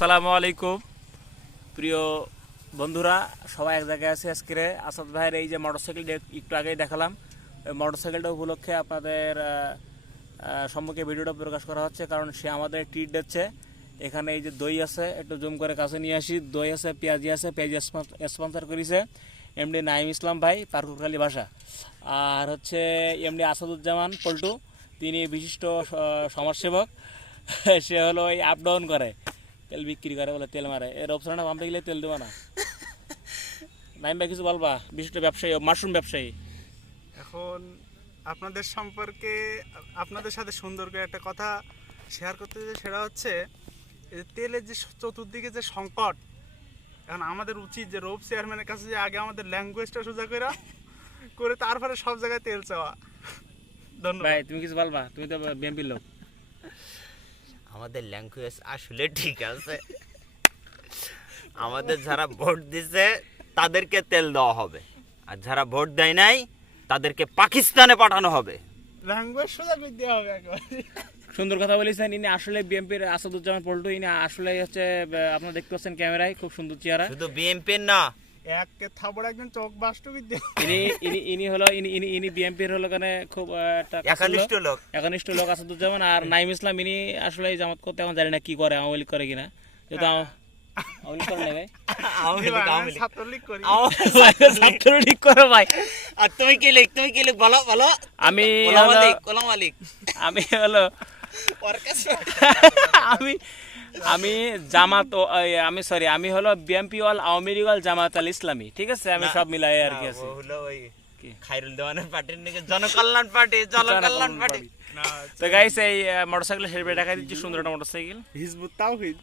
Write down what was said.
আসসালামু আলাইকুম প্রিয় বন্ধুরা, সবাই এক জায়গায় আছে। আজকে আসাদ ভাইয়ের এই যে মোটরসাইকেলটা একটু আগেই দেখালাম, ওই মোটরসাইকেলটা উপলক্ষে আপনাদের সম্মুখে ভিডিওটা প্রকাশ করা হচ্ছে, কারণ সে আমাদের ট্রিট দিচ্ছে। এখানে এই যে দই আছে, একটু জুম করে কাছে নিয়ে আসি। দই আছে, পেঁয়াজি আছে, পেঁয়াজি স্পন্সর করেছে এমডি নাইম ইসলাম ভাই, পার্কুরখালী ভাষা। আর হচ্ছে এমডি আসাদুজ্জামান পল্টু, তিনি বিশিষ্ট সমাজসেবক। সে হলো ওই আপ ডাউন করে, তেল বিক্রি করে, বলে তেল মারে। এর অপশনটা পাম্পে গেলে তেল দেবো না। নাইম ভাই কিছু বলবা? বিশিষ্ট ব্যবসায়ী, মাশরুম ব্যবসায়ী। এখন আপনাদের সম্পর্কে আপনাদের সাথে সুন্দর করে একটা কথা শেয়ার করতে চাই, সেটা হচ্ছে এই যে তেলের যে চতুর্দিকে যে সংকট, এখন আমাদের উচিত যে রোপ চেয়ারম্যানের কাছে যে আগে আমাদের ল্যাঙ্গুয়েজটা সোজা করে তারপরে সব জায়গায় তেল চাওয়া। ধন্যবাদ ভাই তুমি কিছু বলবা? তুমি তো বিএনপির লোক। আমাদের ল্যাঙ্গুয়েজ আসলে ঠিক আছে। আমাদের যারা ভোট দিছে তাদেরকে তেল দেওয়া হবে, আর যারা ভোট দেয় নাই তাদেরকে পাকিস্তানে পাঠানো হবে। ল্যাঙ্গুয়েজ সোজা করে দেওয়া হবে একবার। সুন্দর কথা বলেছেন। ইনি আসলে বিএনপির আসাদুজ্জামান পল্টু। ইনি আসলে হচ্ছে, আপনারা দেখতে পাচ্ছেন ক্যামেরায়, খুব সুন্দর চেহারা। শুধু বিএনপির না, এককে থাপড় একদম চোখ বাস্টুকি দিয়ে ইনি হলো ইনি বিএনপির হলো কানে খুব একটা একনিষ্ঠ লোক। একনিষ্ঠ লোক আসাদুজ্জামান। আর নাইম ইসলাম, ইনি আসলে এই জামাত করতে এখন জানি না কি করে, আওয়ামী লীগ করে কিনা। যেহেতু আওয়ামী লীগ করে না ভাই, ছাত্রলীগ করি। ছাত্রলীগ করে ভাই। আর তুমি কি লিখ বলো বলো। আমি গোলাম মালিক আমি হলো আমি আমি জামাত আমি সরি আমি হলো বিএনপি ওয়াল আওয়ামী লীগ ওয়াল জামাত আল ইসলামী, ঠিক আছে? আমি সব মিলাই আর কি আছে। হলো ওই খায়রুল দেওয়ানের পার্টির নাকি জনকল্যাণ পার্টি। তো গাইস, এই মোটরসাইকেল হেলমেট দেখা দিচ্ছি, সুন্দর একটা মোটরসাইকেল। হিজবুত তাওহীদ।